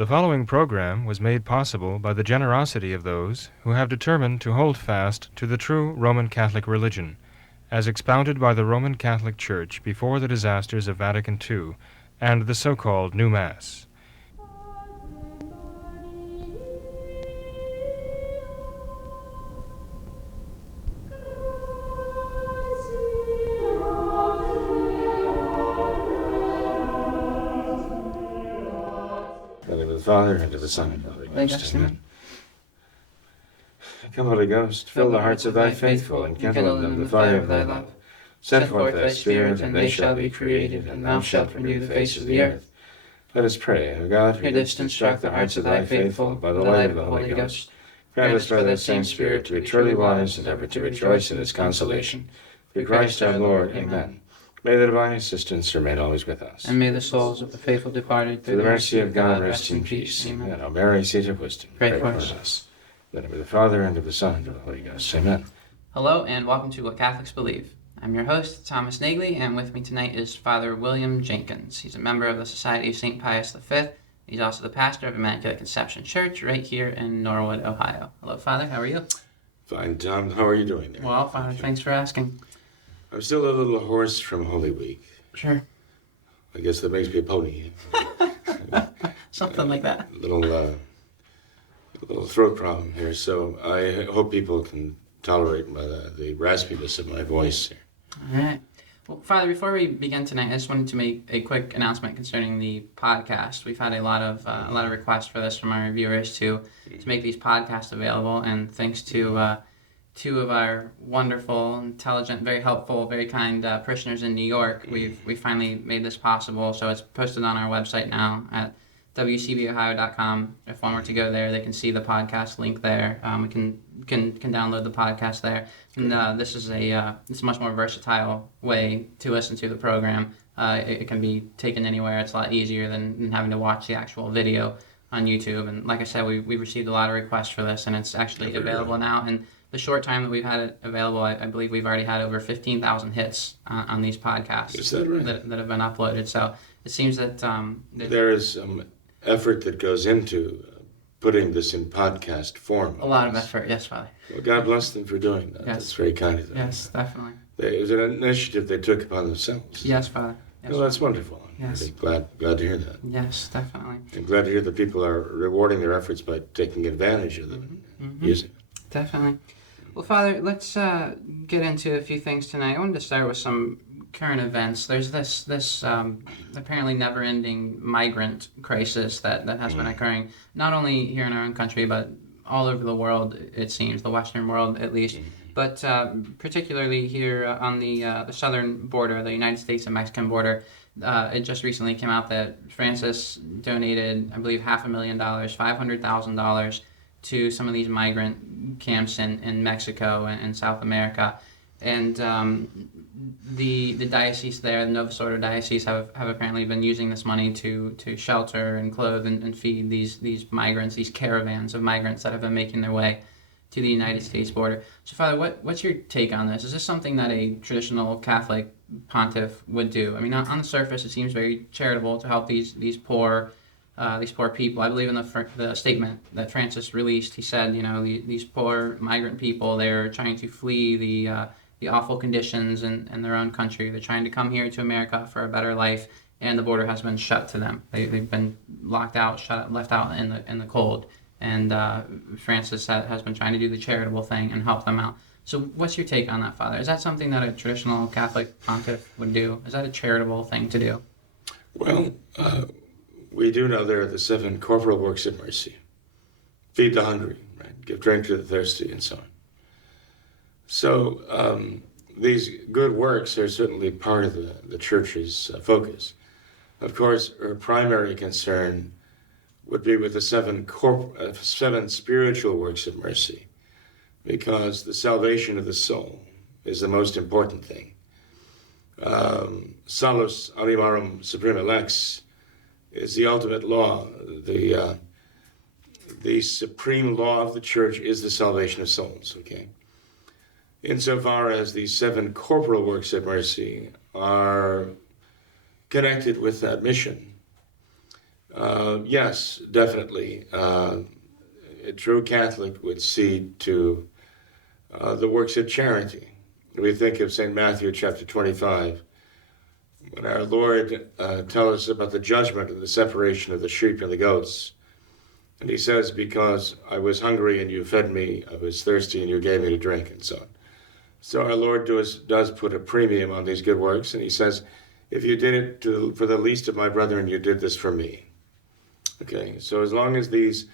The following program was made possible by the generosity of those who have determined to hold fast to the true Roman Catholic religion, as expounded by the Roman Catholic Church before the disasters of Vatican II and the so-called New Mass. In the name of the Father, and of the Son, and of the Holy Ghost. Amen. Come, Holy Ghost, fill the hearts of thy faithful, and kindle in them the fire of thy love. Send forth thy Spirit, and they shall be created, and thou shalt renew the face of the earth. Let us pray, O God, who didst instruct the hearts of thy faithful by the light of the Holy Ghost. Grant us by that same Spirit to be truly wise, and ever to rejoice in his consolation. Through Christ our Lord. Amen. May the divine assistance remain always with us. And may the souls of the faithful departed through the mercy of God rest in peace. Amen. O Mary, seat of wisdom, pray for us. In the name of the Father, and of the Son, and of the Holy Ghost. Amen. Hello, and welcome to What Catholics Believe. I'm your host, Thomas Nagley, and with me tonight is Father William Jenkins. He's a member of the Society of St. Pius V. He's also the pastor of Immaculate Conception Church right here in Norwood, Ohio. Hello, Father. How are you? Fine, Tom. How are you doing there? Well, Father, thanks for asking. I'm still a little hoarse from Holy Week. Sure. I guess that makes me a pony. Something like that. A little throat problem here, so I hope people can tolerate the raspiness of my voice here. All right. Well, Father, before we begin tonight, I just wanted to make a quick announcement concerning the podcast. We've had a lot of requests for this from our viewers to make these podcasts available, and thanks to two of our wonderful, intelligent, very helpful, very kind parishioners in New York, we finally made this possible. So it's posted on our website now at wcbohio.com. If one were to go there, they can see the podcast link there. We can download the podcast there. And this is it's a much more versatile way to listen to the program. It can be taken anywhere. It's a lot easier than having to watch the actual video on YouTube. And like I said, we received a lot of requests for this, and it's actually available now. And the short time that we've had it available, I believe we've already had over 15,000 hits on these podcasts. Is that right? that have been uploaded. So it seems that there is some effort that goes into putting this in podcast form. A lot of effort, yes, Father. Well, God bless them for doing that. Yes. That's very kind of them. Yes, definitely. It was an initiative they took upon themselves. Yes, Father. Yes, well, that's wonderful. Yes. I'm really glad to hear that. Yes, definitely. I'm glad to hear that people are rewarding their efforts by taking advantage of them and using it. Definitely. Well, Father, let's get into a few things tonight. I wanted to start with some current events. There's this apparently never-ending migrant crisis that has been occurring, not only here in our own country, but all over the world, it seems, the Western world at least, but particularly here on the southern border, the United States and Mexican border. It just recently came out that Francis donated, I believe, $500,000, $500,000 to some of these migrant camps in Mexico and South America. And the diocese there, the Nova Sordo diocese, have apparently been using this money to shelter and clothe and feed these migrants, these caravans of migrants that have been making their way to the United States border. So, Father, what's your take on this? Is this something that a traditional Catholic pontiff would do? I mean, on the surface, it seems very charitable to help these poor people. I believe in the statement that Francis released, he said, these poor migrant people, they're trying to flee the awful conditions in their own country. They're trying to come here to America for a better life, and the border has been shut to them. They've been locked out, left out in the cold. And Francis has been trying to do the charitable thing and help them out. So what's your take on that, Father? Is that something that a traditional Catholic pontiff would do? Is that a charitable thing to do? Well, we do know there are the 7 corporal works of mercy. Feed the hungry, right? Give drink to the thirsty, and so on. So these good works are certainly part of the Church's focus. Of course, her primary concern would be with the 7 spiritual works of mercy, because the salvation of the soul is the most important thing. Salus animarum suprema lex is the ultimate law. The supreme law of the Church is the salvation of souls, okay? Insofar as these 7 corporal works of mercy are connected with that mission, Yes, definitely. A true Catholic would see to the works of charity. We think of St. Matthew chapter 25, when our Lord tells us about the judgment and the separation of the sheep and the goats. And he says, because I was hungry and you fed me, I was thirsty and you gave me to drink, and so on. So our Lord does put a premium on these good works, and he says, if you did it for the least of my brethren, you did this for me. Okay, so as long as these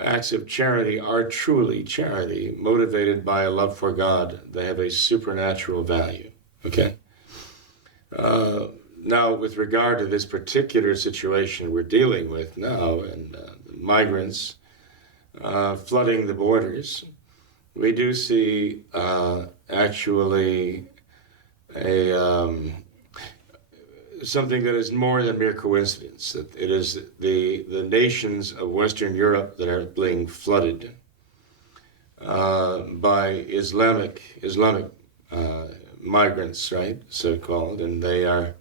acts of charity are truly charity, motivated by a love for God, they have a supernatural value. Okay. Now, with regard to this particular situation we're dealing with now, and the migrants flooding the borders, we do see actually something that is more than mere coincidence. That it is the nations of Western Europe that are being flooded by Islamic migrants, right, so-called, and they are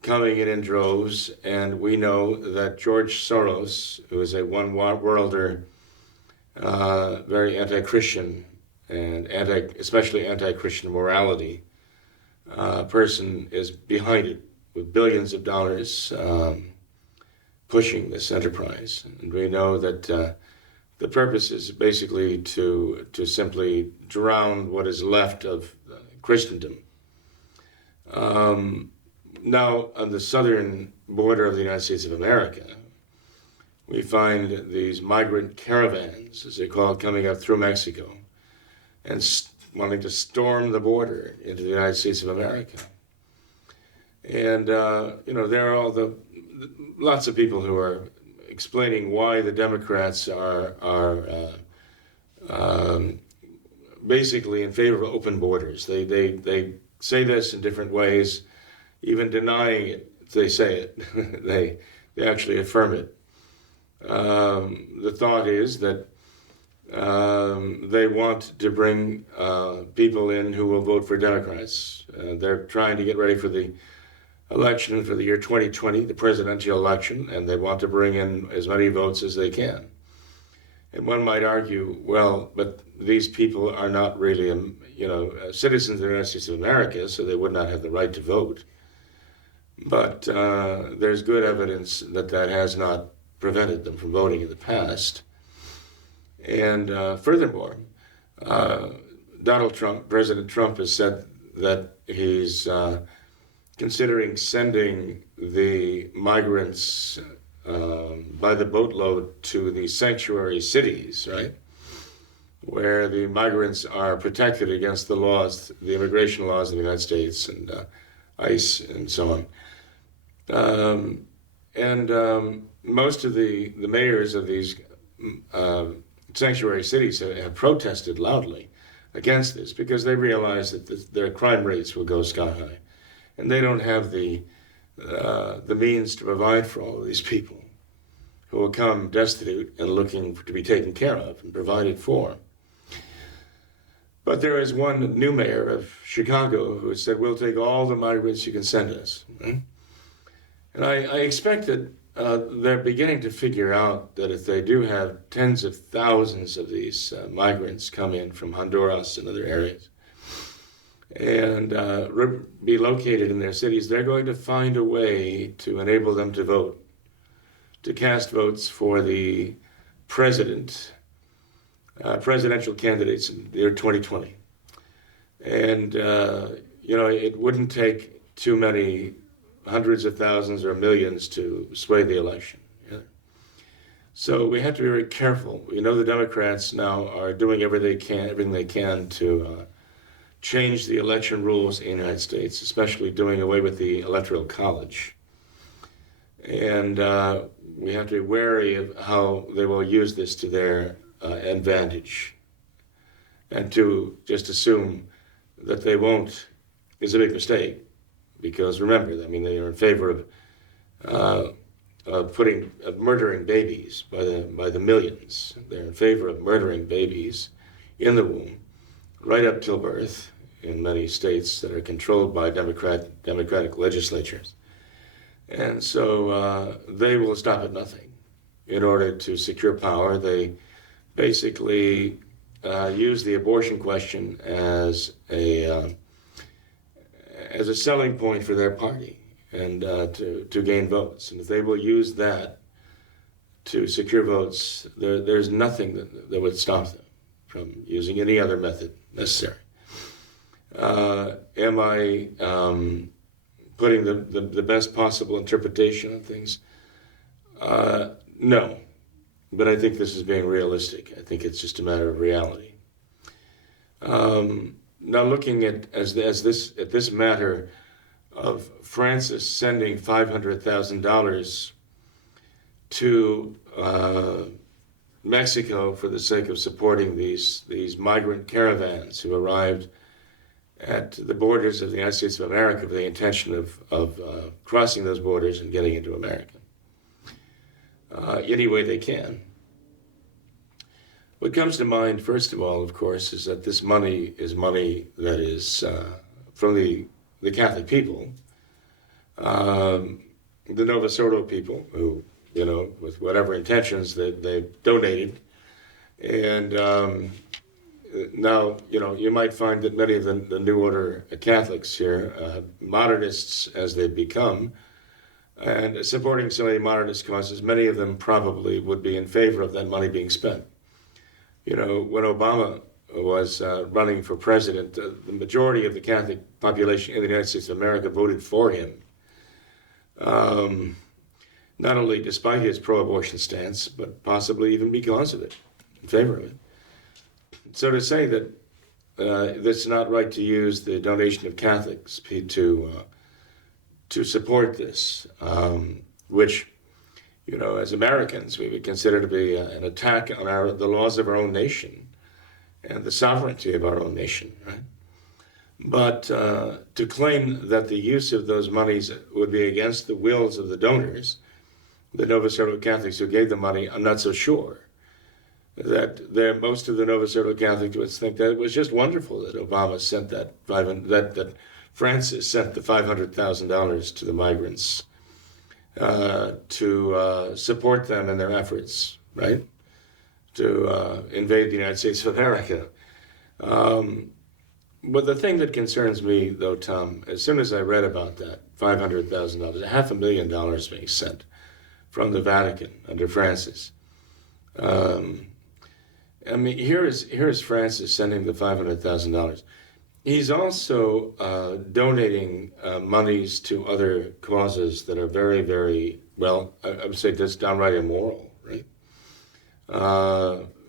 coming in droves. And we know that George Soros, who is a one-worlder, very anti-Christian and especially anti-Christian morality person, is behind it with billions of dollars pushing this enterprise. And we know that the purpose is basically to simply drown what is left of Christendom. Now, on the southern border of the United States of America, we find these migrant caravans, as they're called, coming up through Mexico and wanting to storm the border into the United States of America. And, there are lots of people who are explaining why the Democrats are basically in favor of open borders. They say this in different ways, even denying it. They say it. they actually affirm it. The thought is that they want to bring people in who will vote for Democrats. They're trying to get ready for the election for the year 2020, the presidential election, and they want to bring in as many votes as they can. And one might argue, well, but these people are not really, citizens of the United States of America, so they would not have the right to vote. But there's good evidence that has not prevented them from voting in the past. And furthermore, President Trump has said that he's considering sending the migrants by the boatload to the sanctuary cities, right, where the migrants are protected against the laws, the immigration laws of the United States and ICE and so on. Most of the mayors of these sanctuary cities have protested loudly against this because they realize that their crime rates will go sky high. And they don't have the means to provide for all of these people who will come destitute and looking to be taken care of and provided for. But there is one new mayor of Chicago who said, we'll take all the migrants you can send us. Right? And I expect that they're beginning to figure out that if they do have tens of thousands of these migrants come in from Honduras and other areas, and be located in their cities, they're going to find a way to enable them to vote, to cast votes for the presidential candidates in the year 2020. And, it wouldn't take too many hundreds of thousands or millions to sway the election. Yeah. So we have to be very careful. We know the Democrats now are doing everything they can to change the election rules in the United States, especially doing away with the Electoral College. And we have to be wary of how they will use this to their advantage. And to just assume that they won't is a big mistake. Because remember, they are in favor of murdering babies by the millions. They're in favor of murdering babies in the womb, right up till birth, in many states that are controlled by democratic legislatures. And so they will stop at nothing in order to secure power. They basically use the abortion question as a selling point for their party and to gain votes. And if they will use that to secure votes, there's nothing that would stop them from using any other method necessary. Am I putting the best possible interpretation on things? No, but I think this is being realistic. I think it's just a matter of reality. Now, looking at this matter of Francis sending $500,000 to Mexico for the sake of supporting these migrant caravans who arrived at the borders of the United States of America with the intention of crossing those borders and getting into America any way they can. What comes to mind, first of all, of course, is that this money is money that is from the Catholic people, the Nova Sordo people, who, with whatever intentions they donated. And now, you might find that many of the New Order Catholics here, modernists as they've become, and supporting so many modernist causes, many of them probably would be in favor of that money being spent. When Obama was running for president, the majority of the Catholic population in the United States of America voted for him. Not only despite his pro-abortion stance, but possibly even because of it, in favor of it. So to say that it's not right to use the donation of Catholics to support this, which, as Americans, we would consider to be an attack on the laws of our own nation and the sovereignty of our own nation, right? But to claim that the use of those monies would be against the wills of the donors, the Nova Sordo Catholics who gave the money, I'm not so sure that most of the Nova Sordo Catholics would think that it was just wonderful that Obama sent that Francis sent the $500,000 to the migrants to support them in their efforts, right, to invade the United States of America. But the thing that concerns me, though, Tom, as soon as I read about that, $500,000, $500,000 being sent from the Vatican under Francis. Here is Francis sending the $500,000. He's also donating monies to other causes that are very, very, well, I would say that's downright immoral, right?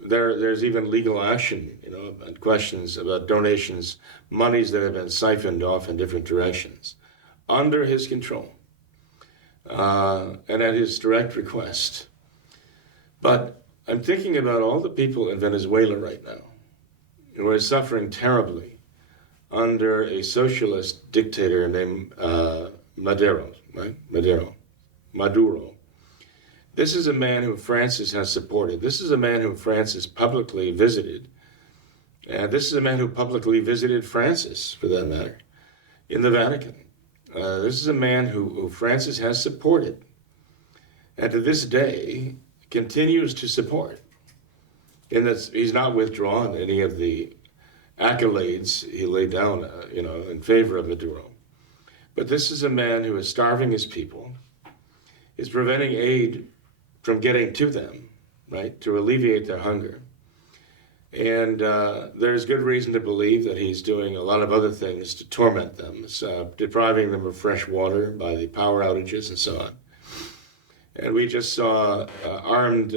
There's even legal action, and questions about donations, monies that have been siphoned off in different directions, under his control, and at his direct request. But I'm thinking about all the people in Venezuela right now who are suffering terribly under a socialist dictator named Maduro, right? Maduro. This is a man who Francis has supported. This is a man who Francis publicly visited. And this is a man who publicly visited Francis, for that matter, in the Vatican. This is a man who Francis has supported, and to this day continues to support. In that he's not withdrawn any of the accolades he laid down, in favor of Maduro. But this is a man who is starving his people, is preventing aid from getting to them, right, to alleviate their hunger. And there's good reason to believe that he's doing a lot of other things to torment them, depriving them of fresh water by the power outages and so on. And we just saw armed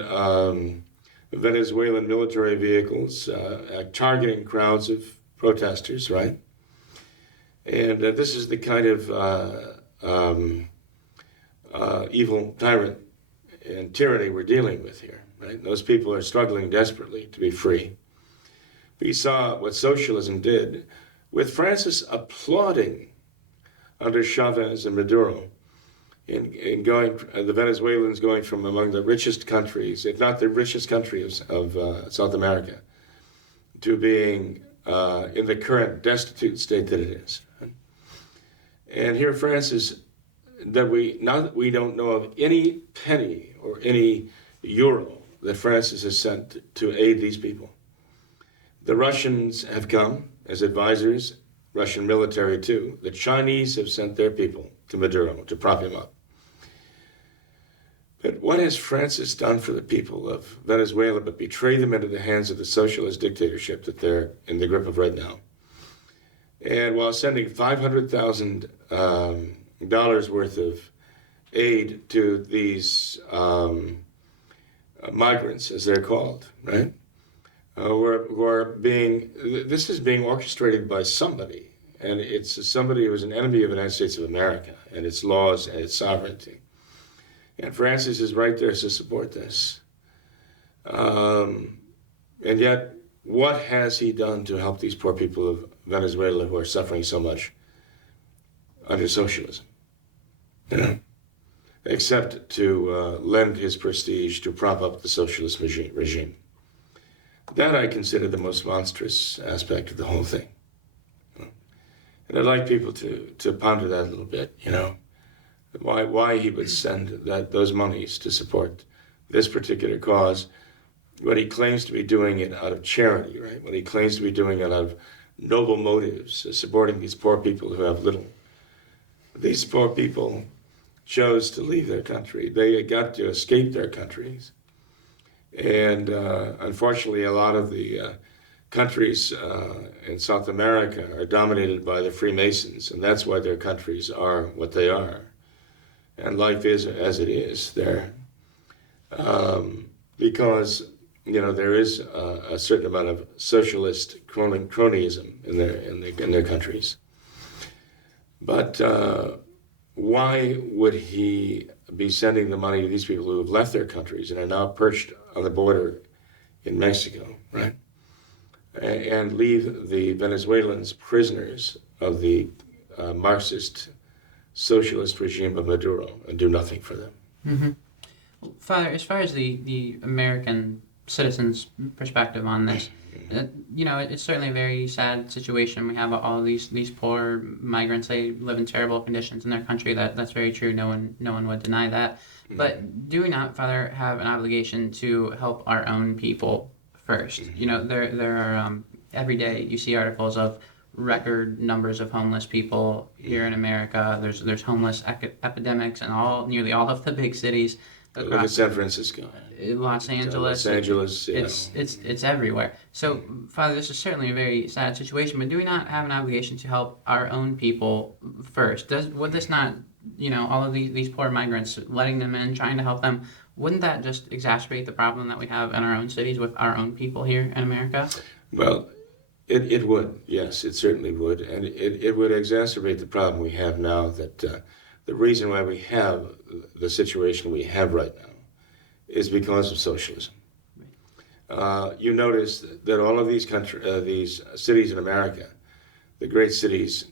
Venezuelan military vehicles targeting crowds of protesters, right? And this is the kind of evil tyrant and tyranny we're dealing with here, right? Those people are struggling desperately to be free. We saw what socialism did with Francis applauding under Chavez and Maduro in going, the Venezuelans going from among the richest countries, if not the richest country of South America, to being in the current destitute state that it is. And here Francis that we don't know of any penny or any euro that Francis has sent to aid these people. The Russians have come as advisors, Russian military too. The Chinese have sent their people to Maduro to prop him up. But what has Francis done for the people of Venezuela but betray them into the hands of the socialist dictatorship that they're in the grip of right now? And while sending $500,000 worth of aid to these migrants, as they're called, right? Who are being, this is being orchestrated by somebody, and it's somebody who is an enemy of the United States of America and its laws and its sovereignty. And Francis is right there to support this. And yet, what has he done to help these poor people of Venezuela who are suffering so much under socialism? You know? Except to lend his prestige to prop up the socialist regime. That I consider the most monstrous aspect of the whole thing. And I'd like people to ponder that a little bit, you know, why he would send those monies to support this particular cause, when he claims to be doing it out of charity, right? When he claims to be doing it out of noble motives, supporting these poor people who have little. These poor people chose to leave their country. They got to escape their countries. And unfortunately, a lot of the countries in South America are dominated by the Freemasons, and that's why their countries are what they are. And life is as it is there. Because, you know, there is a certain amount of socialist cronyism in their countries. But why would he be sending the money to these people who have left their countries and are now perched on the border in Mexico, right? And leave the Venezuelans prisoners of the Marxist socialist regime of Maduro and do nothing for them? Mm-hmm. Well, Father, as far as the American citizens' perspective on this, you know, it's certainly a very sad situation. We have all these poor migrants. They live in terrible conditions in their country. That's very true. No one would deny that. But do we not, Father, have an obligation to help our own people first? You know, there are every day you see articles of record numbers of homeless people here in America. There's homeless epidemics in nearly all of the big cities. Look at San Francisco, Los Angeles. Yeah. It's everywhere. So, Father, this is certainly a very sad situation. But do we not have an obligation to help our own people first? Would this not, you know, all of these poor migrants, letting them in, trying to help them, wouldn't that just exacerbate the problem that we have in our own cities with our own people here in America? Well, it would. Yes, it certainly would, and it would exacerbate the problem we have now. That the reason why we have the situation we have right now is because of socialism. You notice that all of these cities in America, the great cities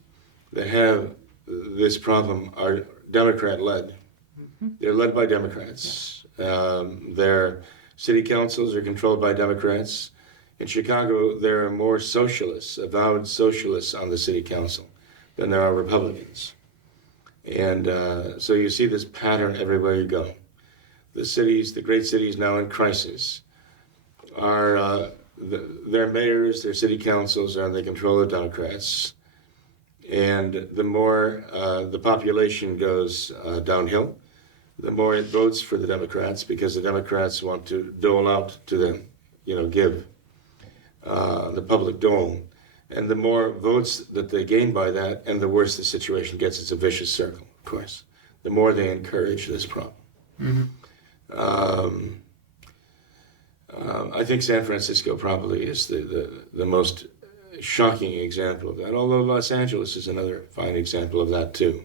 that have this problem, are Democrat-led. Mm-hmm. They're led by Democrats. Their city councils are controlled by Democrats. In Chicago, there are more socialists, avowed socialists on the city council than there are Republicans. And so you see this pattern everywhere you go. The great cities now in crisis, their mayors, their city councils are under the control of Democrats. And the more the population goes downhill, the more it votes for the Democrats, because the Democrats want to dole out to them, give the public dole. And the more votes that they gain by that, and the worse the situation gets. It's a vicious circle, of course. The more they encourage this problem. Mm-hmm. I think San Francisco probably is the most shocking example of that, although Los Angeles is another fine example of that too,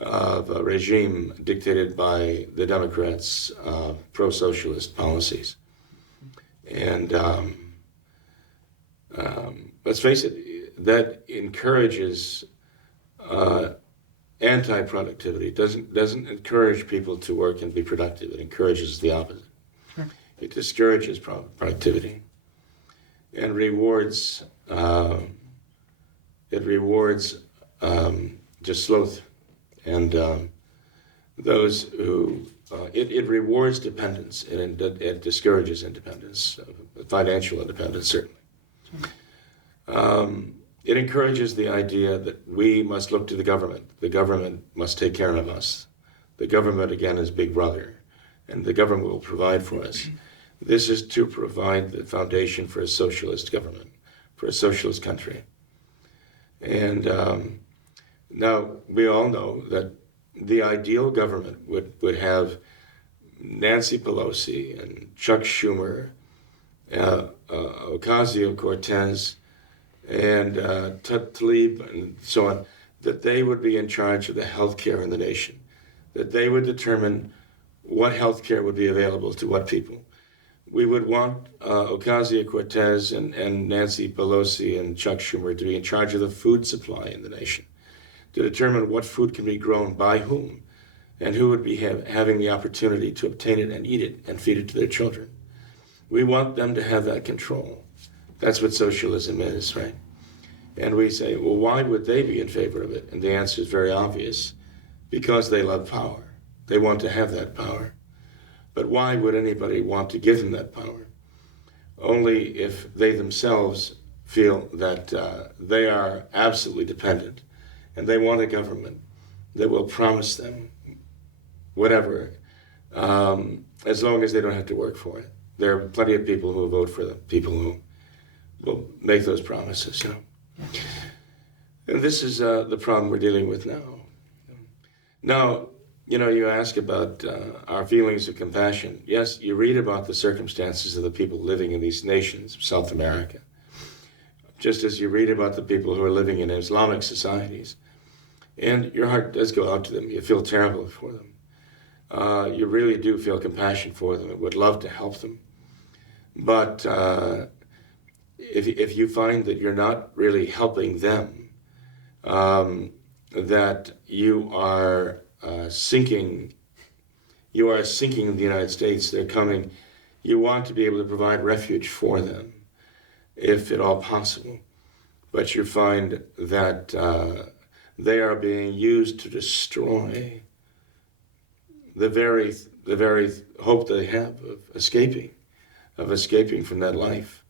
of a regime dictated by the Democrats' pro-socialist policies. And let's face it, that encourages anti-productivity. It doesn't encourage people to work and be productive. It encourages the opposite. Sure. It discourages productivity and rewards just sloth and those who, it rewards dependence and it discourages independence, financial independence certainly. It encourages the idea that we must look to the government. The government must take care of us. The government, again, is Big Brother, and the government will provide for us. This is to provide the foundation for a socialist government, for a socialist country. And now we all know that the ideal government would have Nancy Pelosi and Chuck Schumer, Ocasio-Cortez, and Tlaib and so on, that they would be in charge of the health care in the nation, that they would determine what health care would be available to what people. We would want Ocasio-Cortez and Nancy Pelosi and Chuck Schumer to be in charge of the food supply in the nation, to determine what food can be grown by whom, and who would be having the opportunity to obtain it and eat it and feed it to their children. We want them to have that control. That's what socialism is, right? And we say, well, why would they be in favor of it? And the answer is very obvious. Because they love power. They want to have that power. But why would anybody want to give them that power? Only if they themselves feel that they are absolutely dependent and they want a government that will promise them whatever, as long as they don't have to work for it. There are plenty of people who will vote for the people who will make those promises, you know. Yeah. And this is the problem we're dealing with now. Now, you know, you ask about our feelings of compassion. Yes, you read about the circumstances of the people living in these nations of South America, just as you read about the people who are living in Islamic societies. And your heart does go out to them. You feel terrible for them. You really do feel compassion for them and would love to help them. But if you find that you're not really helping them, that you are sinking the United States. They're coming. You want to be able to provide refuge for them, if at all possible. But you find that they are being used to destroy the very hope they have of escaping from that life.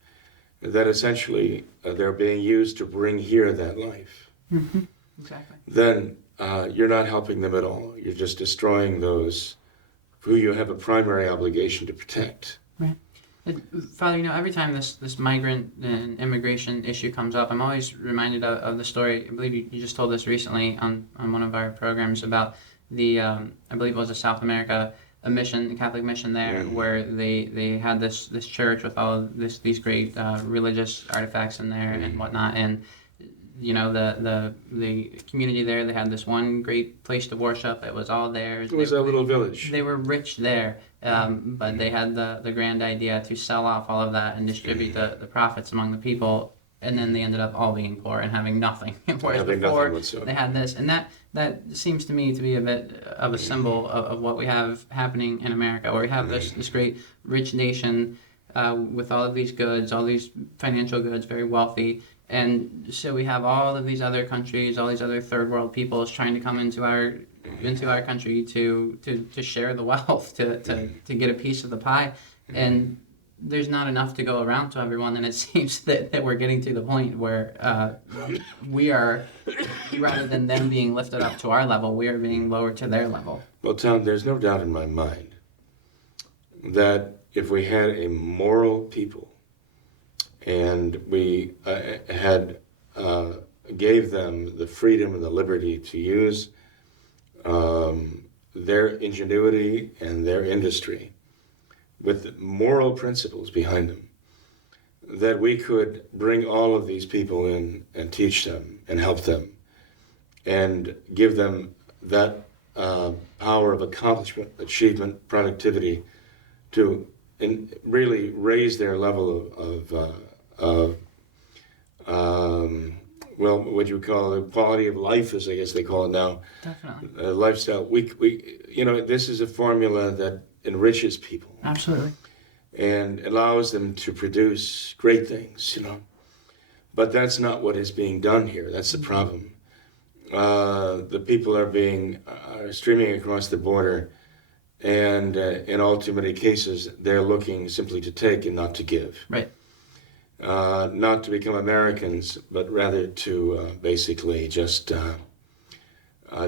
That essentially they're being used to bring here that life. Mm-hmm. Exactly. Then you're not helping them at all. You're just destroying those who you have a primary obligation to protect. Right. Father, you know, every time this migrant and immigration issue comes up, I'm always reminded of the story. I believe you just told us recently on one of our programs about the, I believe it was a South America, a mission, a Catholic mission there, mm-hmm. where they had this church with all of these great religious artifacts in there, mm-hmm. and whatnot, and you know, the community there, they had this one great place to worship. It was all theirs. It was a little village. They were rich there, but they had the grand idea to sell off all of that and distribute the profits among the people, and then they ended up all being poor and having nothing. Whereas before, they had this. And that seems to me to be a bit of a symbol of what we have happening in America, where we have this great rich nation with all of these goods, all these financial goods, very wealthy. And so we have all of these other countries, all these other third world peoples trying to come into our country to share the wealth, to get a piece of the pie. And there's not enough to go around to everyone, and it seems that we're getting to the point where we are, rather than them being lifted up to our level, we are being lowered to their level. Well, Tom, there's no doubt in my mind that if we had a moral people, and we gave them the freedom and the liberty to use their ingenuity and their industry with moral principles behind them, that we could bring all of these people in and teach them and help them and give them that power of accomplishment, achievement, productivity to really raise their level of well, what you call the quality of life, as I guess they call it now. Definitely. Lifestyle. We, you know, this is a formula that enriches people. Absolutely. And allows them to produce great things, you know. But that's not what is being done here. That's the problem. the people are streaming across the border, and in all too many cases, they're looking simply to take and not to give. Right. Not to become Americans, but rather to basically just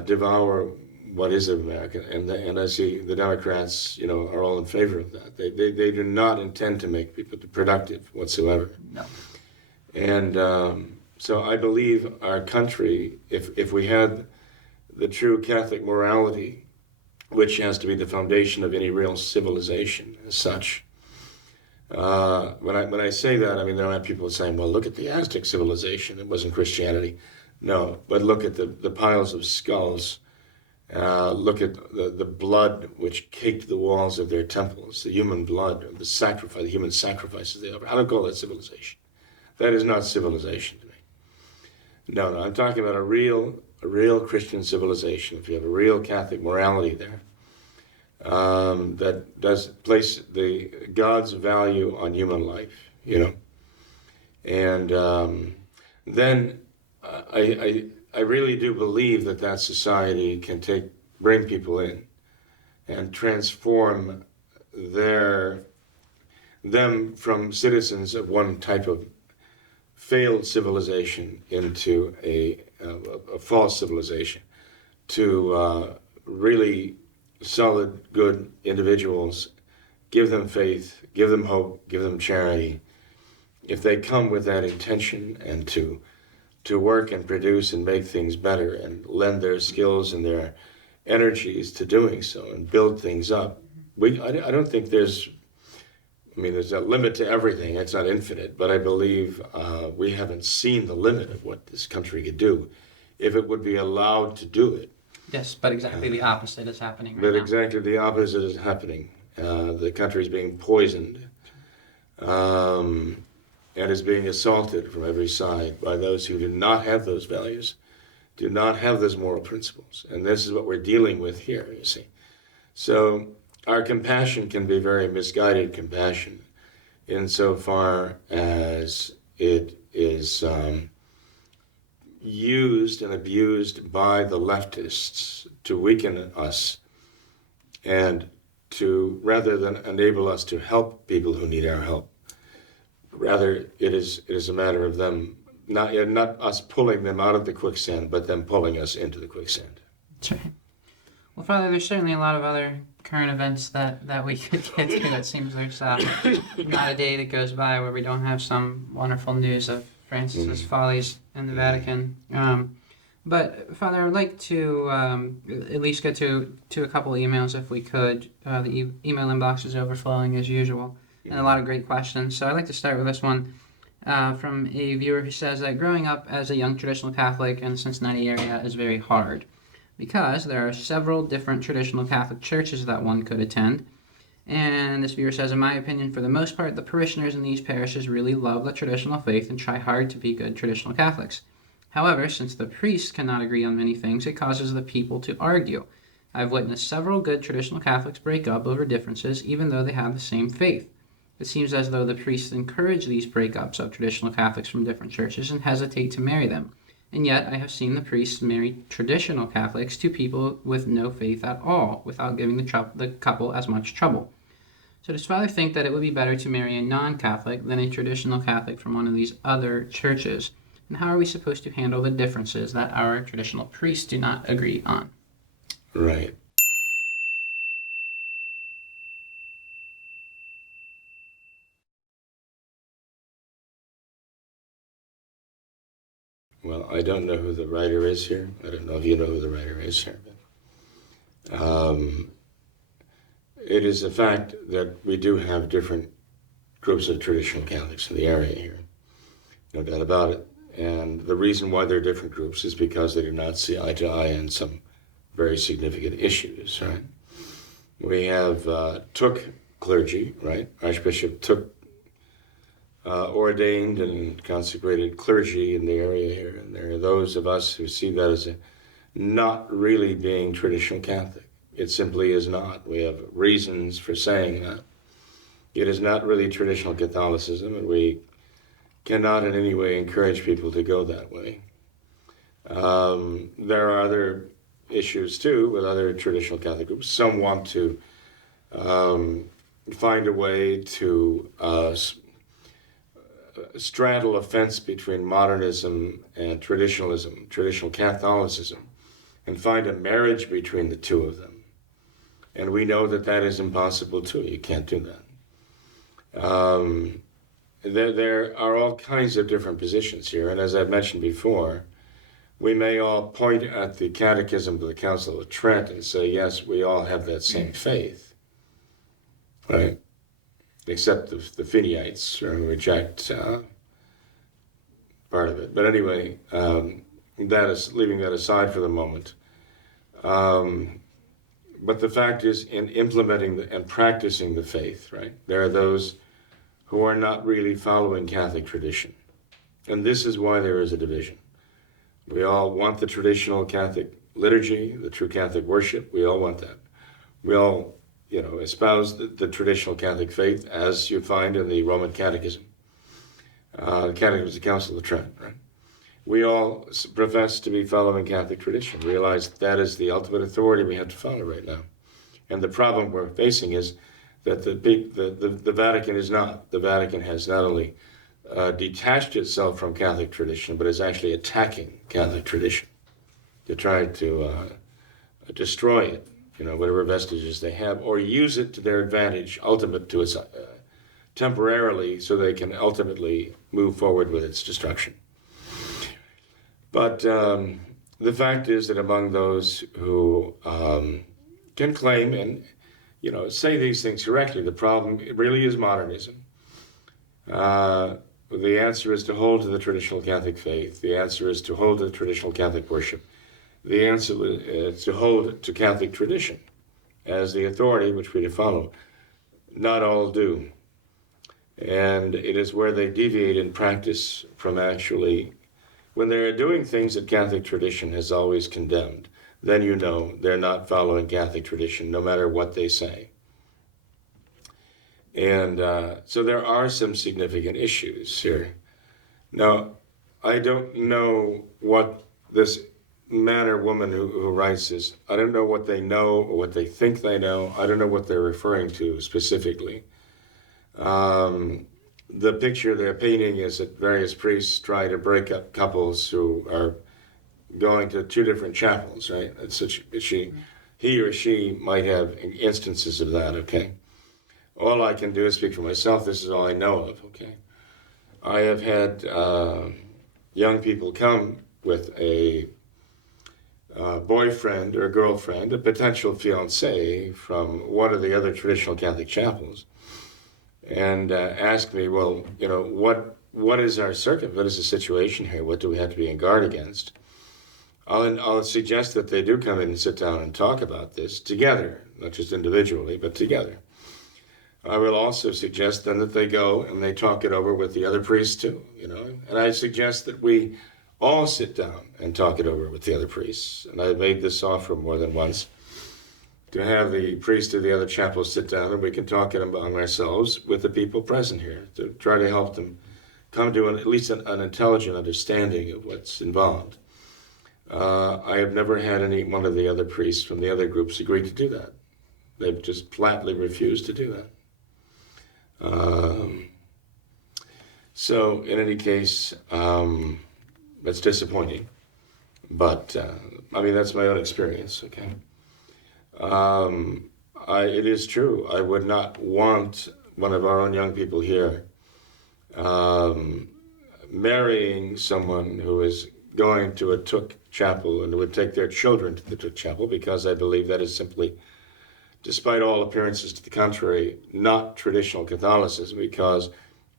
devour what is American. And I see the Democrats, are all in favor of that. They do not intend to make people productive whatsoever. No. And so I believe our country, if we had the true Catholic morality, which has to be the foundation of any real civilization as such. When I say that, I mean, there are people saying, well, look at the Aztec civilization. It wasn't Christianity. No, but look at the piles of skulls. Look at the blood which caked the walls of their temples, the human blood, the human sacrifices they offer. I don't call that civilization. That is not civilization to me. No, I'm talking about a real Christian civilization. If you have a real Catholic morality there, that does place the God's value on human life, and then I really do believe that society can bring people in and transform them from citizens of one type of failed civilization into a false civilization, to really solid, good individuals, give them faith, give them hope, give them charity. If they come with that intention and to work and produce and make things better and lend their skills and their energies to doing so and build things up, I don't think there's a limit to everything. It's not infinite, but I believe we haven't seen the limit of what this country could do if it would be allowed to do it. Yes, but exactly the opposite is happening right But now. exactly the opposite is happening. The country is being poisoned and is being assaulted from every side by those who do not have those values, do not have those moral principles. And this is what we're dealing with here, you see. So our compassion can be very misguided compassion insofar as it is used and abused by the leftists to weaken us and to, rather than enable us to help people who need our help, rather it is a matter of them, not us pulling them out of the quicksand, but them pulling us into the quicksand. That's right. Well, Father, there's certainly a lot of other current events that we could get to. It seems there's not a day that goes by where we don't have some wonderful news of Francis's follies in the Vatican. But Father, I would like to at least get to a couple emails if we could. The email inbox is overflowing as usual, and a lot of great questions. So I'd like to start with this one from a viewer who says that growing up as a young traditional Catholic in the Cincinnati area is very hard, because there are several different traditional Catholic churches that one could attend. And this viewer says, in my opinion, for the most part, the parishioners in these parishes really love the traditional faith and try hard to be good traditional Catholics. However, since the priests cannot agree on many things, it causes the people to argue. I've witnessed several good traditional Catholics break up over differences, even though they have the same faith. It seems as though the priests encourage these breakups of traditional Catholics from different churches and hesitate to marry them. And yet, I have seen the priests marry traditional Catholics to people with no faith at all, without giving the couple as much trouble. So does Father think that it would be better to marry a non-Catholic than a traditional Catholic from one of these other churches? And how are we supposed to handle the differences that our traditional priests do not agree on? Right. Well, I don't know who the writer is here. I don't know if you know who the writer is here. But, it is a fact that we do have different groups of traditional Catholics in the area here. No doubt about it. And the reason why they're different groups is because they do not see eye to eye on some very significant issues, right? We have Took clergy, right? Archbishop Took ordained and consecrated clergy in the area here. And there are those of us who see that as not really being traditional Catholic. It simply is not. We have reasons for saying that. It is not really traditional Catholicism, and we cannot in any way encourage people to go that way. There are other issues too with other traditional Catholic groups. Some want to find a way to straddle a fence between modernism and traditionalism, traditional Catholicism, and find a marriage between the two of them. And we know that that is impossible too. You can't do that. There are all kinds of different positions here, and as I've mentioned before, we may all point at the Catechism of the Council of Trent and say, yes, we all have that same faith, right? Except the Finneites reject part of it. But anyway, that is leaving that aside for the moment. But the fact is, in implementing and practicing the faith, right, there are those who are not really following Catholic tradition. And this is why there is a division. We all want the traditional Catholic liturgy, the true Catholic worship. We all want that. We all, espouse the traditional Catholic faith, as you find in the Roman Catechism. The Catechism of the Council of Trent, right? We all profess to be following Catholic tradition, realize that is the ultimate authority we have to follow right now. And the problem we're facing is that the Vatican is not. The Vatican has not only detached itself from Catholic tradition, but is actually attacking Catholic tradition to try to destroy it, whatever vestiges they have, or use it to their advantage, ultimate to its temporarily, so they can ultimately move forward with its destruction. But the fact is that among those who can claim and say these things correctly, the problem really is modernism. The answer is to hold to the traditional Catholic faith. The answer is to hold to the traditional Catholic worship. The answer is to hold to Catholic tradition as the authority which we to follow. Not all do. And it is where they deviate in practice from actually, when they're doing things that Catholic tradition has always condemned, then they're not following Catholic tradition, no matter what they say. And so there are some significant issues here. Now, I don't know what this man or woman who writes this, I don't know what they know or what they think they know. I don't know what they're referring to specifically. The picture they're painting is that various priests try to break up couples who are going to two different chapels, right? He or she might have instances of that, okay? All I can do is speak for myself. This is all I know of, okay? I have had young people come with a boyfriend or girlfriend, a potential fiancé from one of the other traditional Catholic chapels, and ask me, well, what is our circuit? What is the situation here? What do we have to be on guard against? I'll suggest that they do come in and sit down and talk about this together, not just individually, but together. I will also suggest then that they go and they talk it over with the other priests too, and I suggest that we all sit down and talk it over with the other priests. And I've made this offer more than once, to have the priest of the other chapels sit down and we can talk it among ourselves with the people present here, to try to help them come to at least an intelligent understanding of what's involved. I have never had any one of the other priests from the other groups agree to do that. They've just flatly refused to do that. So in any case, that's disappointing, but that's my own experience, okay? It is true, I would not want one of our own young people here marrying someone who is going to a Took chapel and would take their children to the Took chapel, because I believe that is simply, despite all appearances to the contrary, not traditional Catholicism, because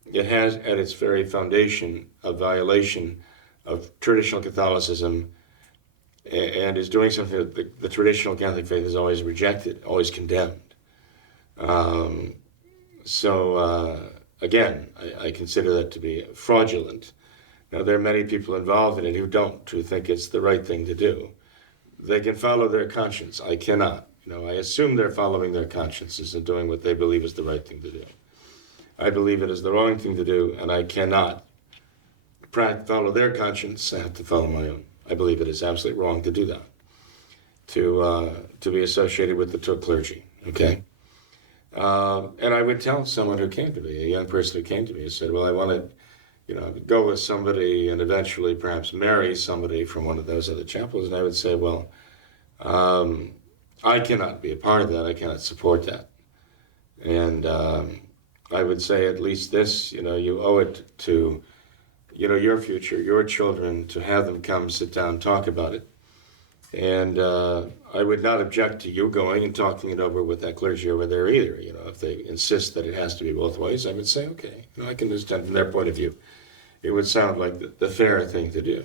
it has at its very foundation a violation of traditional Catholicism and is doing something that the traditional Catholic faith has always rejected, always condemned. Again, I consider that to be fraudulent. Now, there are many people involved in it who think it's the right thing to do. They can follow their conscience. I cannot. I assume they're following their consciences and doing what they believe is the right thing to do. I believe it is the wrong thing to do, and I cannot follow their conscience. I have to follow my own. I believe it is absolutely wrong to do that, to be associated with the clergy, okay? And I would tell someone who came to me, a young person who came to me, and said, well, I want to, go with somebody and eventually perhaps marry somebody from one of those other chapels. And I would say, well, I cannot be a part of that. I cannot support that. And I would say at least this, you owe it to, your future, your children, to have them come sit down and talk about it. And I would not object to you going and talking it over with that clergy over there either. If they insist that it has to be both ways, I would say, okay, I can understand from their point of view. It would sound like the fair thing to do.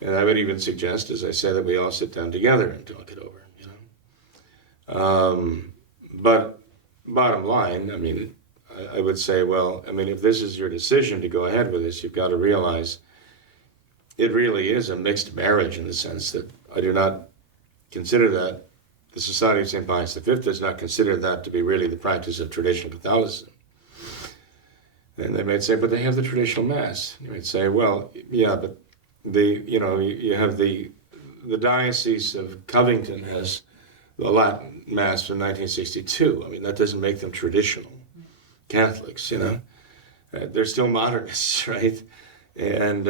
And I would even suggest, as I said, that we all sit down together and talk it over. But bottom line, I would say, well, if this is your decision to go ahead with this, you've got to realize it really is a mixed marriage in the sense that I do not consider that, the Society of St. Pius V does not consider that to be really the practice of traditional Catholicism. And they might say, but they have the traditional Mass. You might say, well, yeah, but you have the Diocese of Covington has the Latin Mass from 1962. That doesn't make them traditional Catholics, They're still modernists, right? And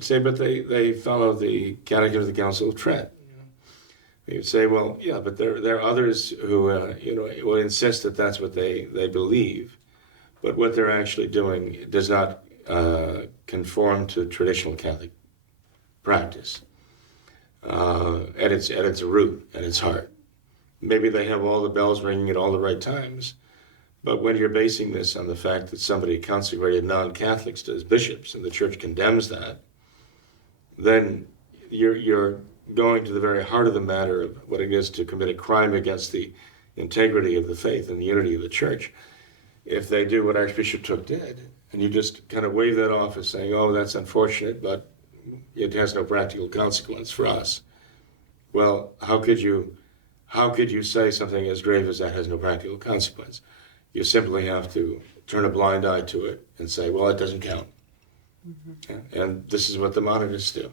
say, but they follow the Catechism of the Council of Trent. You'd say, well, yeah, but there are others who, will insist that that's what they believe, but what they're actually doing does not conform to traditional Catholic practice at its root, at its heart. Maybe they have all the bells ringing at all the right times, but when you're basing this on the fact that somebody consecrated non-Catholics as bishops and the church condemns that, then you're going to the very heart of the matter of what it is to commit a crime against the integrity of the faith and the unity of the church. If they do what Archbishop Took did, and you just kind of wave that off as saying, oh, that's unfortunate, but it has no practical consequence for us. Well, how could you say something as grave as that has no practical consequence? You simply have to turn a blind eye to it and say, well, it doesn't count. Mm-hmm. And this is what the modernists do.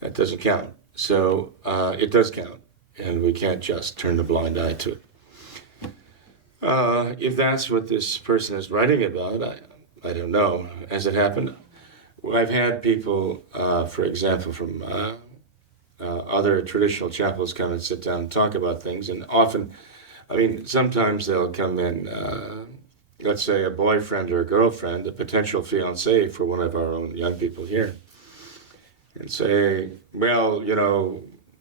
That doesn't count. So it does count, and we can't just turn a blind eye to it. If that's what this person is writing about, I don't know. As it happened, I've had people, for example, from other traditional chapels come and sit down and talk about things, and often, sometimes they'll come in, let's say a boyfriend or a girlfriend, a potential fiancé for one of our own young people here, and say, well,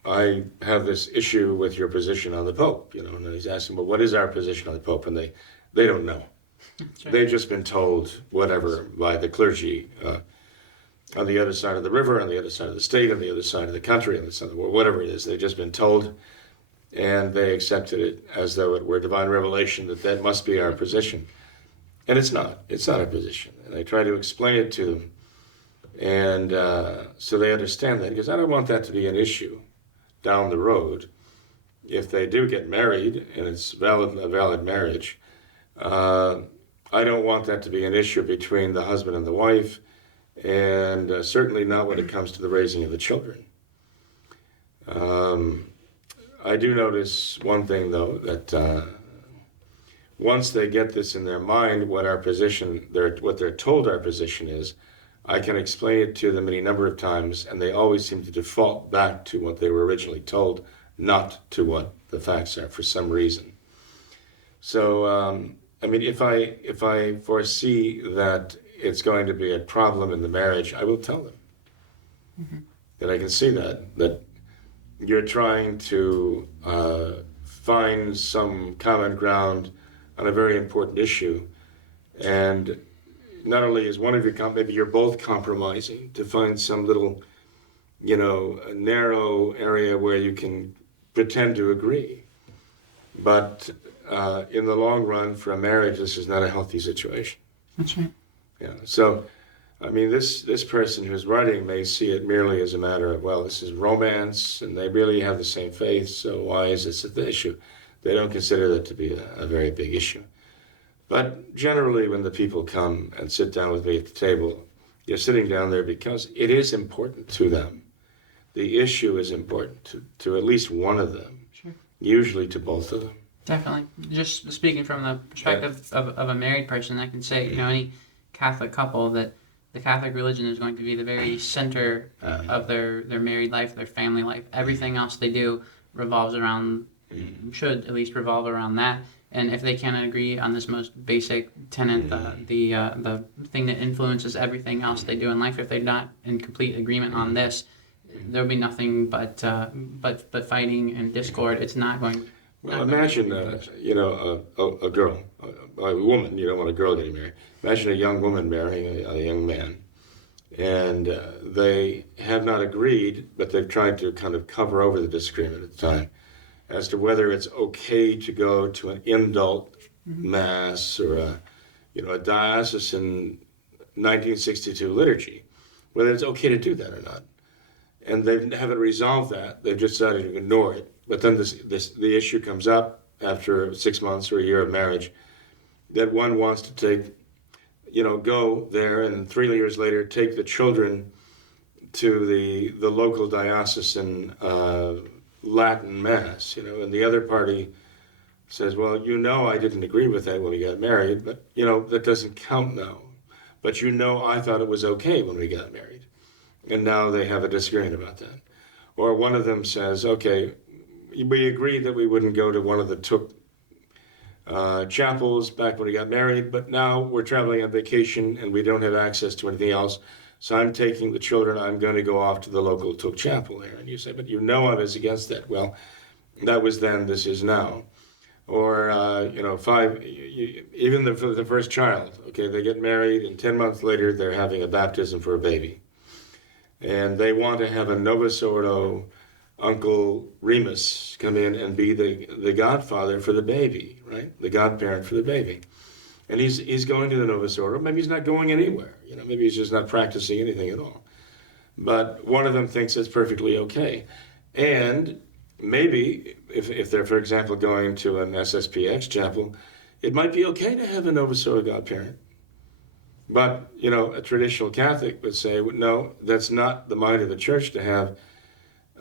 I have this issue with your position on the Pope, and he's asking, well, what is our position on the Pope? And they don't know. Right. They've just been told whatever by the clergy on the other side of the river, on the other side of the state, on the other side of the country, on the side of the world, whatever it is. They've just been told, and they accepted it as though it were divine revelation that must be our position. And it's not. It's not our position. And I try to explain it to them. And so they understand that, because I don't want that to be an issue down the road. If they do get married, and it's a valid marriage, I don't want that to be an issue between the husband and the wife, and certainly not when it comes to the raising of the children. I do notice one thing, though, that once they get this in their mind, what they're told our position is, I can explain it to them any number of times, and they always seem to default back to what they were originally told, not to what the facts are for some reason. So, if I foresee that it's going to be a problem in the marriage, I will tell them. Mm-hmm. That I can see that you're trying to find some common ground on a very important issue, and not only is one of you, maybe you're both compromising to find some little, narrow area where you can pretend to agree. But in the long run, for a marriage, this is not a healthy situation. That's right. Yeah. So, this person who's writing may see it merely as a matter of, well, this is romance, and they really have the same faith, so why is this the issue? They don't consider that to be a very big issue. But generally, when the people come and sit down with me at the table, You're sitting down there because it is important to them. The issue is important to at least one of them, Sure. usually to both of them. Definitely. Just speaking from the perspective of a married person, I can say, any Catholic couple, that the Catholic religion is going to be the very center of their married life, their family life. Everything else they do revolves around, should at least revolve around that. And if they cannot agree on this most basic tenet, the thing that influences everything else they do in life, if they're not in complete agreement on this, there'll be nothing but fighting and discord. It's not going. Well, imagine a girl, a woman. You don't want a girl getting married. Imagine a young woman marrying a young man, and they have not agreed, but they've tried to kind of cover over the disagreement at the time as to whether it's okay to go to an indult mass or a diocesan 1962 liturgy, whether it's okay to do that or not. And they haven't resolved that. They've just decided to ignore it. But then the issue comes up after 6 months or a year of marriage that one wants to go there, and 3 years later take the children to the local diocesan Latin mass, and the other party says, well, I didn't agree with that when we got married, but that doesn't count now. But I thought it was okay when we got married. And now they have a disagreement about that. Or one of them says, okay, we agreed that we wouldn't go to one of the Took chapels back when we got married, but now we're traveling on vacation and we don't have access to anything else. So I'm taking the children, I'm going to go off to the local Took chapel there. And you say, but I was against that. Well, that was then, this is now. Or, even for the first child, okay, they get married and 10 months later they're having a baptism for a baby. And they want to have a Novus Ordo Uncle Remus come in and be the godfather for the baby, right? The godparent for the baby. And he's going to the Novus Ordo. Maybe he's not going anywhere. Maybe he's just not practicing anything at all. But one of them thinks it's perfectly okay. And maybe if they're, for example, going to an SSPX chapel, it might be okay to have a Novus Ordo godparent. But, a traditional Catholic would say, no, that's not the mind of the church to have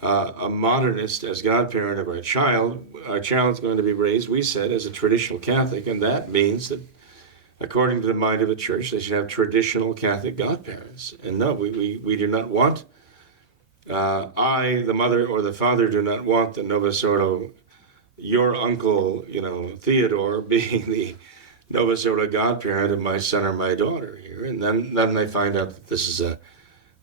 a modernist as godparent of our child. Our child's going to be raised, we said, as a traditional Catholic, and that means that, according to the mind of the church, they should have traditional Catholic godparents. And no, we do not want, the mother or the father do not want the Novus Ordo, your uncle, Theodore, being the Novus Ordo godparent of my son or my daughter here. And then they find out that this is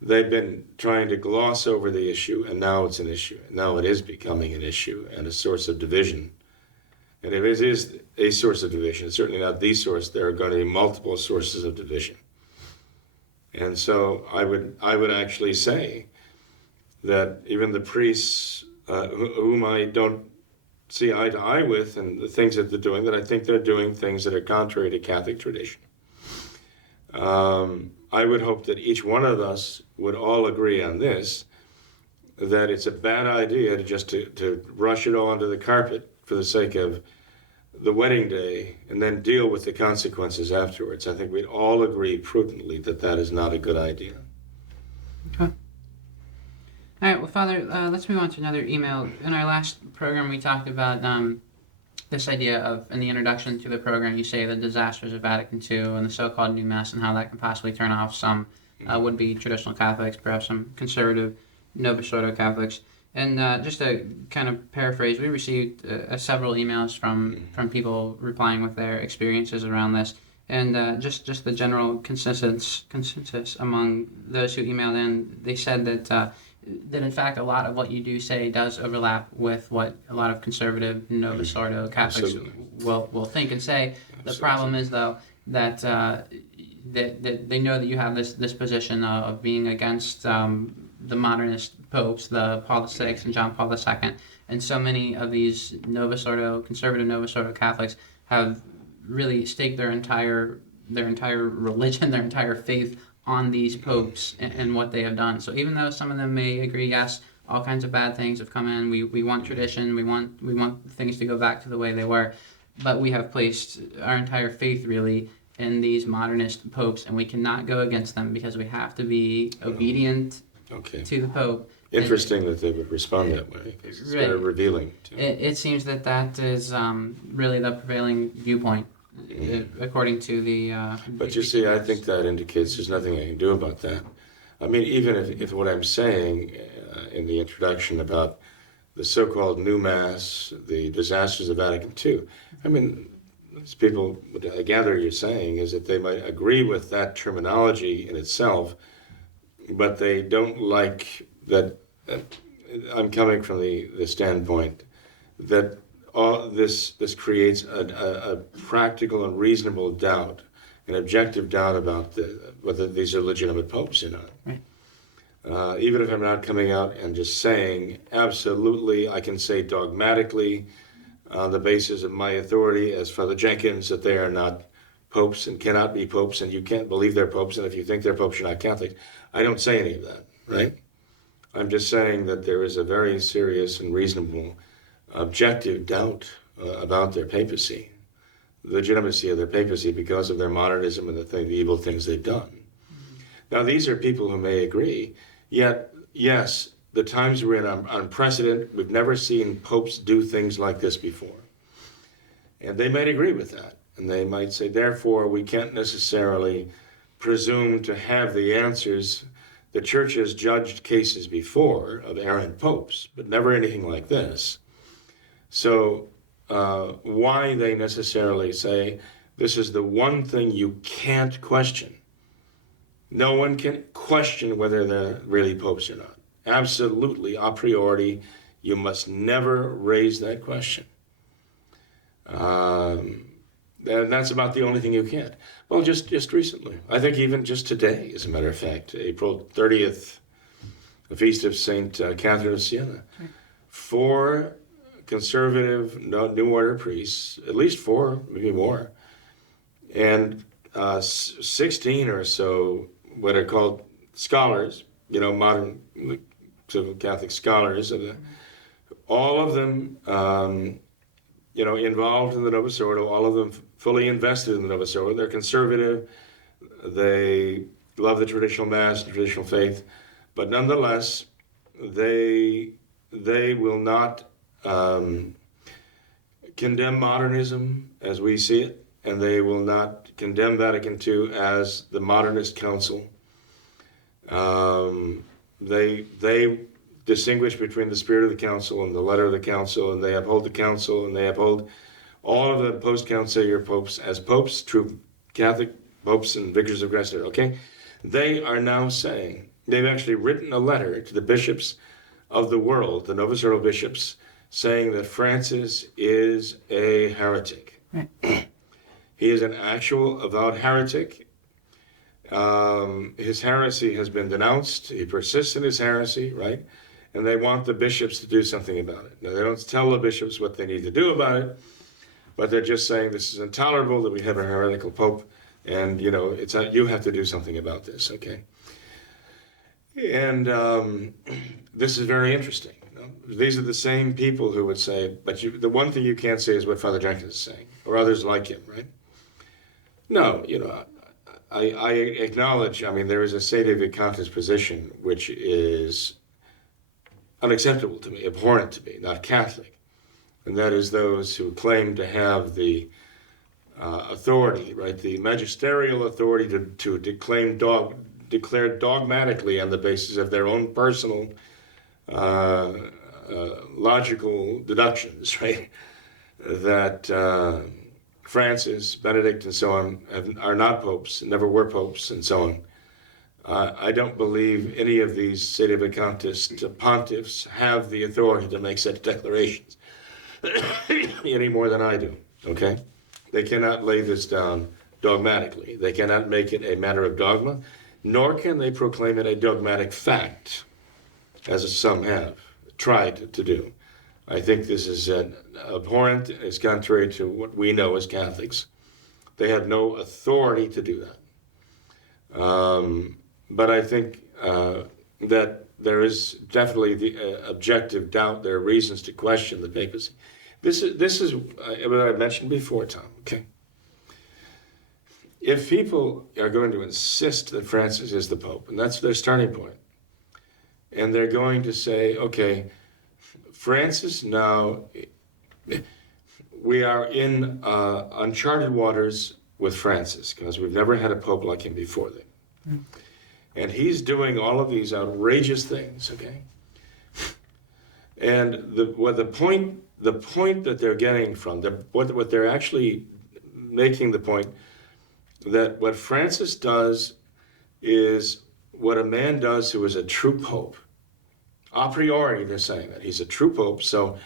they've been trying to gloss over the issue, and now it's an issue. Now it is becoming an issue and a source of division. And if it is a source of division, it's certainly not the source. There are going to be multiple sources of division. And so I would actually say that even the priests whom I don't see eye to eye with and the things that they're doing, that I think they're doing things that are contrary to Catholic tradition. I would hope that each one of us would all agree on this, that it's a bad idea to rush it all under the carpet for the sake of the wedding day and then deal with the consequences afterwards. I think we'd all agree prudently that that is not a good idea. Okay. All right, well, Father, let's move on to another email. In our last program, we talked about this idea of, in the introduction to the program, you say the disasters of Vatican II and the so-called New Mass and how that can possibly turn off some would-be traditional Catholics, perhaps some conservative Novus Ordo Catholics. And just to kind of paraphrase, we received several emails from people replying with their experiences around this. And just the general consensus among those who emailed in, they said that in fact a lot of what you do say does overlap with what a lot of conservative Novus Ordo Catholics will think and say. The problem is, though, that that they know that you have this position of being against the modernist popes, the Paul VI and John Paul II, and so many of these conservative Novus Ordo Catholics have really staked their entire religion, their entire faith on these popes and what they have done. So even though some of them may agree, yes, all kinds of bad things have come in, we want tradition, we want things to go back to the way they were, but we have placed our entire faith really in these modernist popes, and we cannot go against them because we have to be obedient to the Pope. Interesting that they would respond that way. It's very revealing. It seems that is really the prevailing viewpoint, according to the... But you see, I think that indicates there's nothing I can do about that. I mean, even if what I'm saying in the introduction about the so-called new mass, the disasters of Vatican II, I mean, as people, what I gather you're saying is that they might agree with that terminology in itself, but they don't like that. I'm coming from the standpoint that all this creates a practical and reasonable doubt, an objective doubt about whether these are legitimate popes or not. Right. Even if I'm not coming out and just saying absolutely, I can say dogmatically on the basis of my authority as Father Jenkins that they are not popes and cannot be popes, and you can't believe they're popes, and if you think they're popes, you're not Catholic. I don't say any of that, right? I'm just saying that there is a very serious and reasonable objective doubt about their papacy, the legitimacy of their papacy because of their modernism and the evil things they've done. Now, these are people who may agree, yet, yes, the times we're in are unprecedented. We've never seen popes do things like this before. And they might agree with that. And they might say, therefore, we can't necessarily presume to have the answers. The Church has judged cases before of errant popes, but never anything like this. So why they necessarily say this is the one thing you can't question. No one can question whether they're really popes or not. Absolutely, a priori, you must never raise that question. And that's about the only thing you can't. Well, just recently. I think even just today, as a matter of fact, April 30th, the feast of St. Catherine of Siena. 4 conservative New Order priests, at least 4, maybe more, and 16 or so what are called scholars, modern Catholic scholars, all of them involved in the Novus Ordo, all of them fully invested in the Novus Ordo. They're conservative. They love the traditional Mass, the traditional faith, but nonetheless, they will not condemn modernism as we see it, and they will not condemn Vatican II as the modernist council. They distinguish between the spirit of the council and the letter of the council, and they uphold the council, and they uphold all of the post-conciliar popes as popes, true Catholic popes and vicars of Christ. Okay, they are now saying, they've actually written a letter to the bishops of the world, the Novus Ordo bishops, saying that Francis is a heretic. Right. He is an actual avowed heretic. His heresy has been denounced. He persists in his heresy, right? And they want the bishops to do something about it. Now, they don't tell the bishops what they need to do about it, but they're just saying this is intolerable that we have a heretical pope, and it's you have to do something about this, okay? And this is very interesting. These are the same people who would say, but the one thing you can't say is what Father Jenkins is saying, or others like him, right? No, I acknowledge, there is a sede vacantis position which is unacceptable to me, abhorrent to me, not Catholic. And that is those who claim to have the authority, right, the magisterial authority to declare dogmatically on the basis of their own personal logical deductions, right, that Francis, Benedict, and so on are not popes, never were popes, and so on. I don't believe any of these sede vacantis pontiffs have the authority to make such declarations any more than I do, okay? They cannot lay this down dogmatically. They cannot make it a matter of dogma, nor can they proclaim it a dogmatic fact, as some have tried to do. I think this is abhorrent. It's contrary to what we know as Catholics. They have no authority to do that. But I think that there is definitely the objective doubt. There are reasons to question the papacy. This is what I mentioned before, Tom. Okay. if people are going to insist that Francis is the Pope, and that's their starting point, and they're going to say, okay, Francis now, we are in uncharted waters with Francis, because we've never had a Pope like him before them. And he's doing all of these outrageous things, okay? And the point that they're getting from, what they're actually making the point, that what Francis does is what a man does who is a true Pope. A priori, they're saying that he's a true Pope, so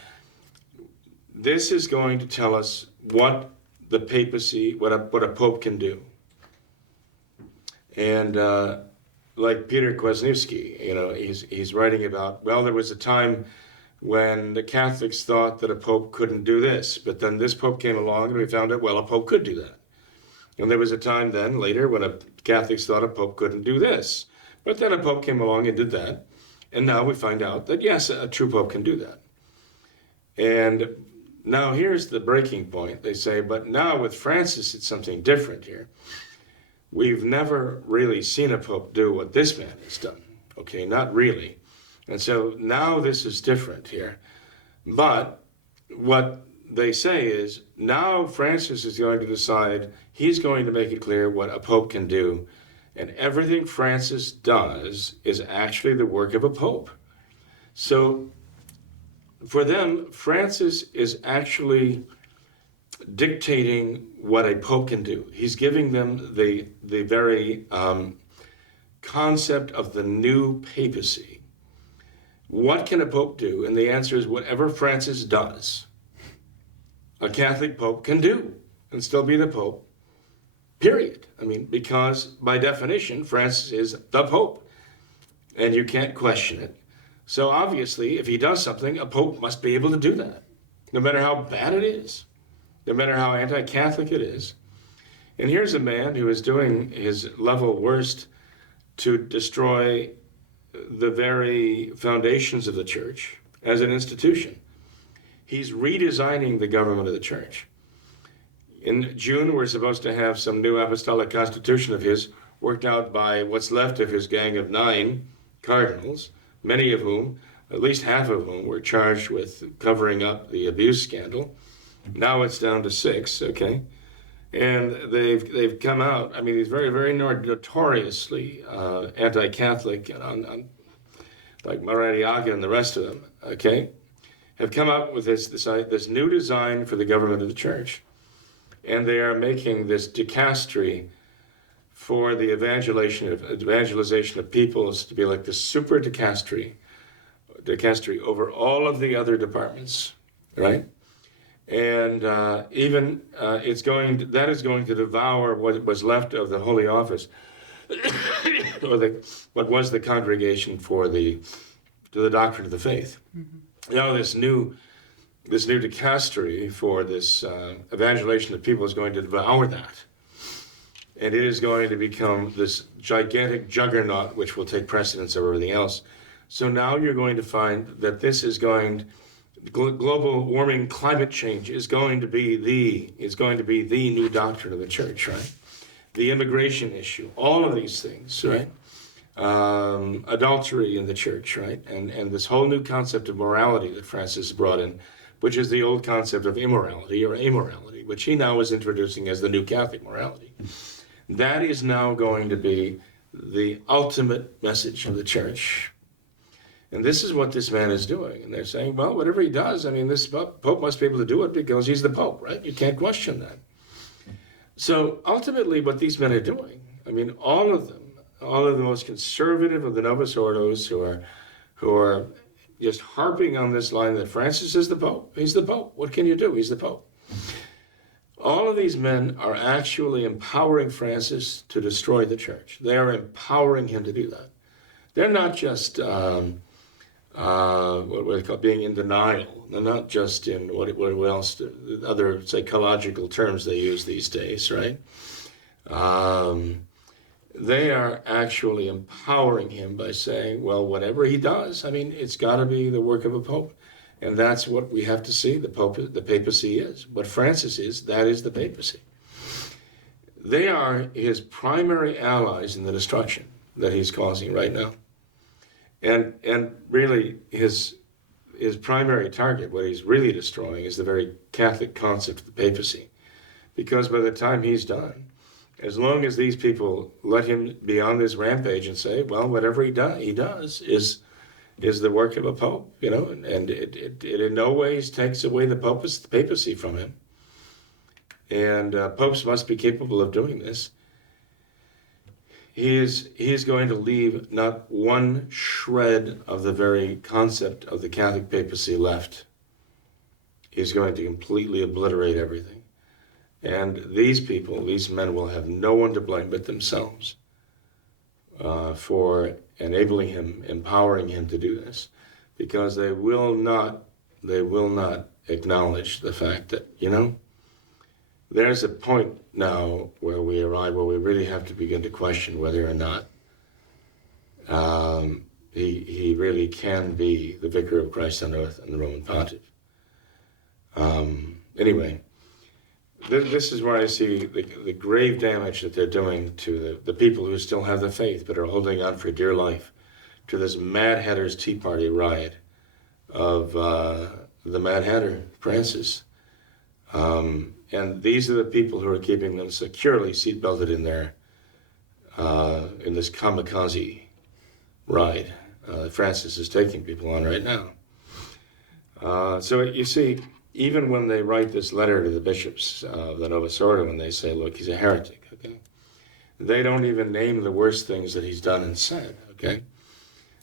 this is going to tell us what the papacy, what a Pope can do. And like Peter Kwasniewski, he's writing about, well, there was a time when the Catholics thought that a Pope couldn't do this, but then this Pope came along and we found out, well, a Pope could do that. And there was a time then, later, when Catholics thought a Pope couldn't do this, but then a Pope came along and did that. And now we find out that, yes, a true Pope can do that. And now here's the breaking point. They say, but now with Francis, it's something different here. We've never really seen a Pope do what this man has done. Okay, not really. And so now this is different here. But what they say is, now Francis is going to decide, he's going to make it clear what a Pope can do. And everything Francis does is actually the work of a Pope. So for them, Francis is actually dictating what a Pope can do. He's giving them the very concept of the new papacy. What can a Pope do? And the answer is whatever Francis does, a Catholic Pope can do and still be the Pope, period. I mean, because by definition, Francis is the Pope, and you can't question it. So obviously, if he does something, a Pope must be able to do that, no matter how bad it is, no matter how anti-Catholic it is. And here's a man who is doing his level worst to destroy the very foundations of the church as an institution. He's redesigning the government of the church. In June, we're supposed to have some new apostolic constitution of his worked out by what's left of his gang of 9 cardinals, many of whom, at least half of whom, were charged with covering up the abuse scandal. Now it's down to 6, okay? And they've come out, I mean, these very, very notoriously anti-Catholic, like Maradiaga and the rest of them, okay, have come up with this new design for the government of the church. And they are making this dicastery for the evangelization of peoples to be like the super dicastery over all of the other departments, right? And that is going to devour what was left of the Holy Office, or what was the Congregation to the Doctrine of the Faith. Mm-hmm. Now this new dicastery for this evangelization of people is going to devour that. And it is going to become this gigantic juggernaut which will take precedence over everything else. So now you're going to find that this is global warming, climate change is going to be the new doctrine of the church, right? The immigration issue, all of these things, right? Adultery in the church, right? And this whole new concept of morality that Francis brought in, which is the old concept of immorality or amorality, which he now is introducing as the new Catholic morality. That is now going to be the ultimate message of the church. And this is what this man is doing. And they're saying, well, whatever he does, I mean, this Pope must be able to do it because he's the Pope, right? You can't question that. So ultimately what these men are doing, I mean, all of the most conservative of the Novus Ordos who are just harping on this line that Francis is the Pope. He's the Pope. What can you do? He's the Pope. All of these men are actually empowering Francis to destroy the church. They are empowering him to do that. They're not just what we call being in denial. They're not just in what else, other psychological terms they use these days, right? They are actually empowering him by saying, well, whatever he does, I mean, it's got to be the work of a Pope. And that's what we have to see the papacy is. What Francis is, that is the papacy. They are his primary allies in the destruction that he's causing right now. And really his primary target, what he's really destroying, is the very Catholic concept of the papacy. Because by the time he's done, as long as these people let him be on this rampage and say, well, whatever he does is the work of a pope, and it in no ways takes away the papacy from him. And popes must be capable of doing this. He is going to leave not one shred of the very concept of the Catholic papacy left. He's going to completely obliterate everything. And these people, these men, will have no one to blame but themselves for enabling him, empowering him to do this, because they will not acknowledge the fact that, there's a point now where we arrive where we really have to begin to question whether or not he really can be the vicar of Christ on earth and the Roman pontiff. Anyway, this is where I see the grave damage that they're doing to the people who still have the faith but are holding on for dear life to this Mad Hatter's Tea Party riot of the Mad Hatter, Francis. And these are the people who are keeping them securely seatbelted in this kamikaze ride Francis is taking people on right now. So you see, even when they write this letter to the bishops of the Novus Ordo and they say, look, he's a heretic, okay? They don't even name the worst things that he's done and said, okay?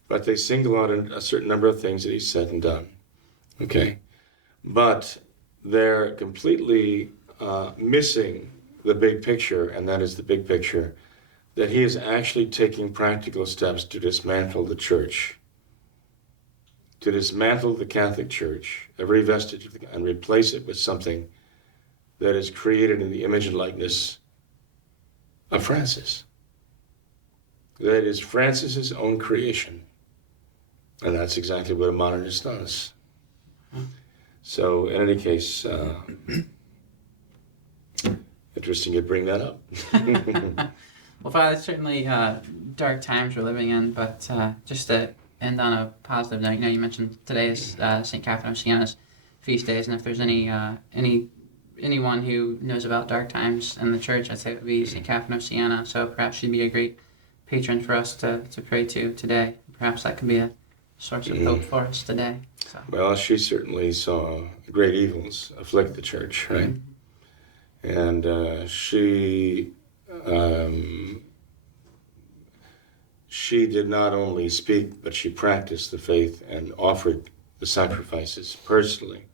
But they single out a certain number of things that he's said and done, okay? But they're completely missing the big picture, and that is the big picture, that he is actually taking practical steps to dismantle the church, to dismantle the Catholic Church, every vestige of and replace it with something that is created in the image and likeness of Francis. That is Francis's own creation. And that's exactly what a modernist does. So, in any case, interesting you bring that up. Well, Father, certainly dark times we're living in, but just to end on a positive note, you mentioned today is St. Catherine of Siena's feast days, and if there's anyone who knows about dark times in the church, I'd say it would be St. Catherine of Siena. So perhaps she'd be a great patron for us to pray to today. Perhaps that could be a source of hope for us today. So. Well, she certainly saw great evils afflict the church, right? Mm-hmm. And she did not only speak, but she practiced the faith and offered the sacrifices personally,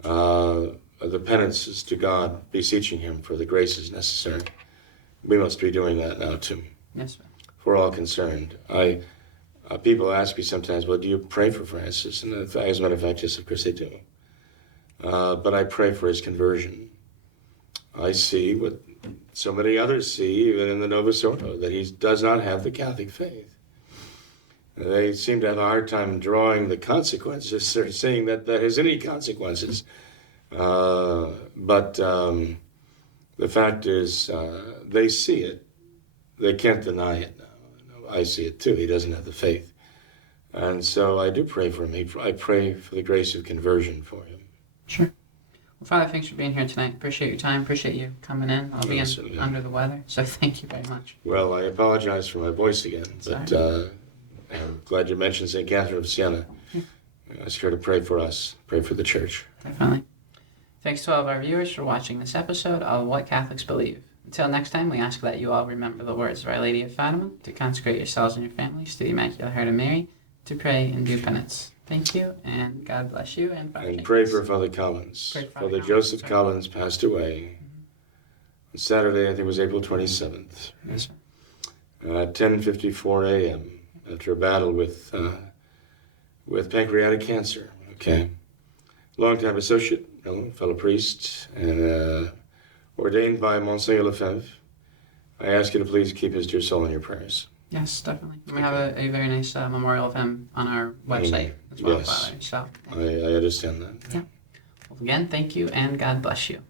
the penances to God, beseeching him for the graces necessary. We must be doing that now too. Yes, sir. For all concerned. People ask me sometimes, well, do you pray for Francis? And as a matter of fact, yes, of course I do. But I pray for his conversion. I see what so many others see, even in the Novus Ordo, that he does not have the Catholic faith. They seem to have a hard time drawing the consequences, or saying that has any consequences. But the fact is, they see it. They can't deny it now. I see it too. He doesn't have the faith. And so I do pray for him. I pray for the grace of conversion for him. Sure. Well, Father, thanks for being here tonight. Appreciate your time. Appreciate you coming in. I'll be under the weather, so thank you very much. Well, I apologize for my voice again, but I'm glad you mentioned St. Catherine of Siena. Yeah. Ask her to pray for us, pray for the church. Definitely. Thanks to all of our viewers for watching this episode of What Catholics Believe. Until next time, we ask that you all remember the words of Our Lady of Fatima, to consecrate yourselves and your families to the Immaculate Heart of Mary, to pray and do penance. Thank you, and God bless you. And pray for Father Collins. Father Joseph Collins passed away on Saturday, I think it was April 27th. Yes, sir. At 10:54 a.m. after a battle with pancreatic cancer. Okay. Longtime associate, fellow priest, and ordained by Monsignor Lefebvre. I ask you to please keep his dear soul in your prayers. Yes, definitely. We have a very nice memorial of him on our website as well, yes. Father. So, I understand that. Yeah. Well, again, thank you, and God bless you.